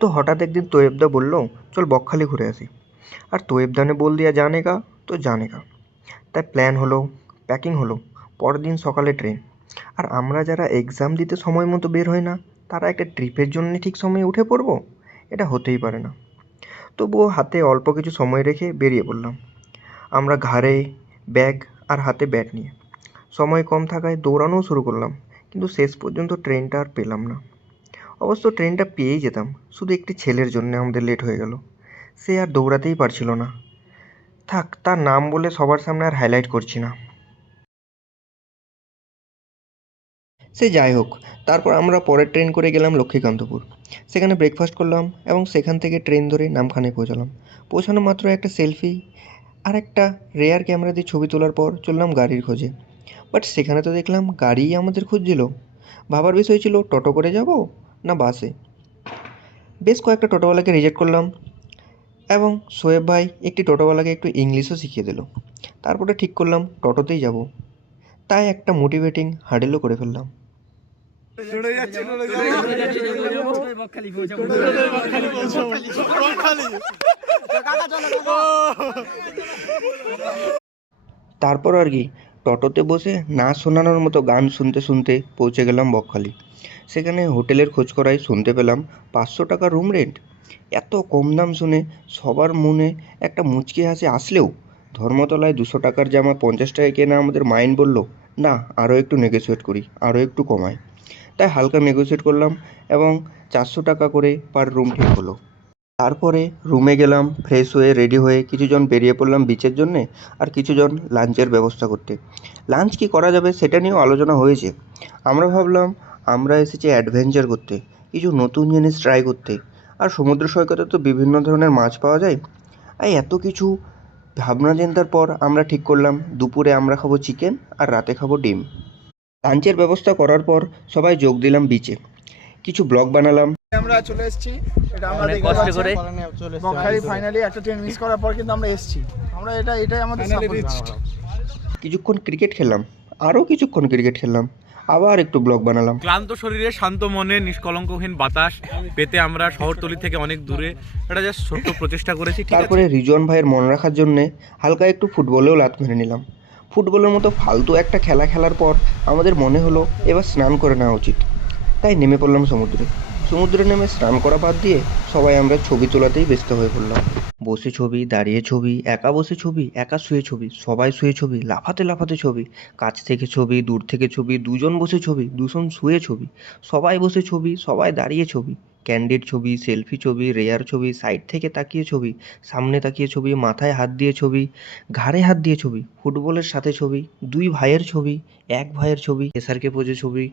তো হঠাৎ একদিন তোয়েবদা বলল, চল বকখালি ঘুরে আসি। আর তোয়েবদা ने बोल दिया जाने का तो जाने का। তাই প্ল্যান হলো, প্যাকিং হলো, পরের দিন সকালে ট্রেন। আর আমরা যারা এক্সাম দিতে সময় মতো বের হই না, তারা একটা ট্রিপের জন্য ঠিক সময়ে উঠে পড়বো? এটা হতেই পারে না। তবুও হাতে অল্প কিছু সময় রেখে বেরিয়ে পড়লাম। আমরা ঘাড়ে ব্যাগ আর হাতে ব্যাট নিয়ে। সময় কম থাকায় দৌড়ানোও শুরু করলাম, কিন্তু শেষ পর্যন্ত ট্রেনটা আর পেলাম না। অবশ্য ট্রেনটা পেয়েই যেতাম, শুধু একটি ছেলের জন্য আমাদের লেট হয়ে গেল। সে আর দৌড়াতেই পারছিল না। থাক, তার নাম বলে সবার সামনে আর হাইলাইট করছি না। সে যাই হোক, তারপর আমরা পরের ট্রেন করে গেলাম লক্ষ্মীকান্তপুর। সেখানে ব্রেকফাস্ট করলাম এবং সেখান থেকে ট্রেন ধরে নামখানায় পৌঁছালাম। পৌঁছানো মাত্র একটা সেলফি আর একটা রেয়ার ক্যামেরা দিয়ে ছবি তোলার পর চললাম গাড়ির খোঁজে। বাট সেখানে তো দেখলাম গাড়িই আমাদের খুঁজছিল। ভাবার বিষয় ছিল টোটো করে যাব না বাসে। বেশ কয়েকটা টোটোওয়ালাকে রিজেক্ট করলাম এবং শোয়েব ভাই একটি টোটোওয়ালাকে একটু ইংলিশও শিখিয়ে দিল। তারপরে ঠিক করলাম টোটোতেই যাব। তাই একটা মোটিভেটিং হার্ডেলও করে ফেললাম। তারপর আর কি, টোটোতে বসে না শোনানোর মতো গান শুনতে শুনতে পৌঁছে গেলাম বকখালি। সেখানে হোটেলের খোঁজ করায় শুনতে পেলাম 500 টাকা রুম রেন্ট। এত কম দাম শুনে সবার মনে একটা মুচকি হাসি আসলেও ধর্মতলায় 200 টাকার জামা 50 টাকায় কেনা আমাদের মাইন্ড বলল, না, আরও একটু নেগোশিয়েট করি, আরও একটু কমাই। তাই হালকা নেগোশিয়েট করলাম এবং 400 টাকা করে পার রুম ঠিক হলো। তারপরে রুমে গেলাম, ফ্রেশ হয়ে রেডি হয়ে কিছুজন বেরিয়ে পড়লাম বিচের জন্যে, আর কিছুজন লাঞ্চের ব্যবস্থা করতে। লাঞ্চ কী করা যাবে সেটা নিয়েও আলোচনা হয়েছে। আমরা ভাবলাম আমরা এসেছি অ্যাডভেঞ্চার করতে, কিছু নতুন জিনিস ট্রাই করতে। আর সমুদ্র সৈকতে তো বিভিন্ন ধরনের মাছ পাওয়া যায়। আর এত কিছু ভাবনা চিন্তার পর আমরা ঠিক করলাম দুপুরে আমরা খাবো চিকেন আর রাতে খাবো ডিম। লাঞ্চের ব্যবস্থা করার পর সবাই যোগ দিলাম বিচে, কিছু ব্লগ বানালাম। আমরা চলে এসেছি, এটা আমরা দেখতে পাচ্ছি বকখালি ফাইনালি একটা ট্রেন মিস করার পর কিন্তু আমরা এসেছি। আমরা এটাই আমাদের সাফল্য। কিছুক্ষণ ক্রিকেট খেললাম, আরও কিছুক্ষণ ক্রিকেট খেললাম, আবার একটু ব্লগ বানালাম। ক্লান্ত শরীরে শান্ত মনে নিষ্কলঙ্কহীন বাতাস পেতে আমরা শহরতলি থেকে অনেক দূরে একটা জাস্ট ছোট্ট প্রচেষ্টা করেছি। তারপরে রিজওয়ান ভাইয়ের মন রাখার জন্যে হালকা একটু ফুটবলেও লাত মেরে নিলাম। ফুটবলের মতো ফালতু একটা খেলা খেলার পর আমাদের মনে হলো এবার স্নান করে নেওয়া উচিত। তাই নেমে পড়লাম সমুদ্রে। সমুদ্রে নেমে স্নান করা বাদ দিয়ে সবাই আমরা ছবি তোলাতেই ব্যস্ত হয়ে পড়লাম। বসে ছবি, দাঁড়িয়ে ছবি, একা বসে ছবি, একা শুয়ে ছবি, সবাই শুয়ে ছবি, লাফাতে লাফাতে ছবি, কাছ থেকে ছবি, দূর থেকে ছবি, দুজন বসে ছবি, দুজন শুয়ে ছবি, সবাই বসে ছবি, সবাই দাঁড়িয়ে ছবি, ক্যান্ডিড ছবি, সেলফি ছবি, রেয়ার ছবি, সাইড থেকে তাকিয়ে ছবি, সামনে তাকিয়ে ছবি, মাথায় হাত দিয়ে ছবি, ঘাড়ে হাত দিয়ে ছবি, ফুটবলের সাথে ছবি, দুই ভাইয়ের ছবি, এক ভাইয়ের ছবি, এসআরকে পোজে ছবি।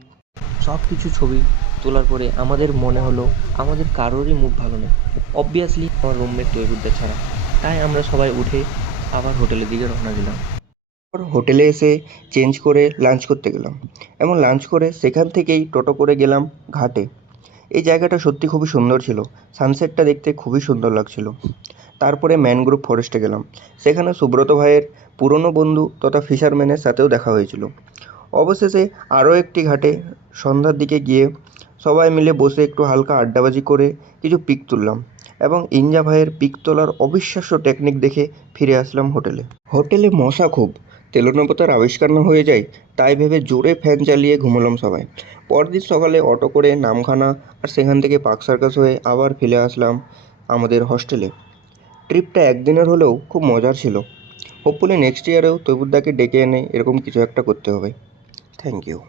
সব কিছু ছবি তোলার পরে আমাদের মনে হলো আমাদের কারোরই মুড ভালো নেই, অবভিয়াসলি আমার রুমমেট তৈবুদ্দা ছাড়া। তাই আমরা সবাই উঠে আবার হোটেলের দিকে রওনা দিলাম। হোটেলে এসে চেঞ্জ করে লাঞ্চ করতে গেলাম এবং লাঞ্চ করে সেখান থেকেই টোটো করে গেলাম ঘাটে। এই জায়গাটা সত্যি খুবই সুন্দর ছিল, সানসেটটা দেখতে খুবই সুন্দর লাগছিল। তারপরে ম্যানগ্রোভ ফরেস্টে গেলাম, সেখানে সুব্রত ভাইয়ের পুরনো বন্ধু তথা ফিশারম্যানের সাথেও দেখা হয়েছিল। অবশেষে আরও একটি ঘাটে সন্ধ্যার দিকে গিয়ে সবাই মিলে বসে একটু হালকা আড্ডাবাজি করে কিছু পিক তুললাম এবং ইঞ্জা ভাইয়ের পিক তোলার অবিশ্বাস্য টেকনিক দেখে ফিরে আসলাম হোটেলে। হোটেলে মশা খুব, তেলনপতার আবিষ্কার না হয়ে যায় তাই ভেবে জোরে ফ্যান চালিয়ে ঘুমোলাম সবাই। পরদিন সকালে অটো করে নামখানা আর সেখান থেকে পার্ক সার্কাস হয়ে আবার ফিরে আসলাম আমাদের হস্টেলে। ট্রিপটা একদিনের হলেও খুব মজার ছিল। হোপফুলি নেক্সট ইয়ারেও তৈবুদ্দাকে ডেকে এনে এরকম কিছু একটা করতে হবে। Thank you.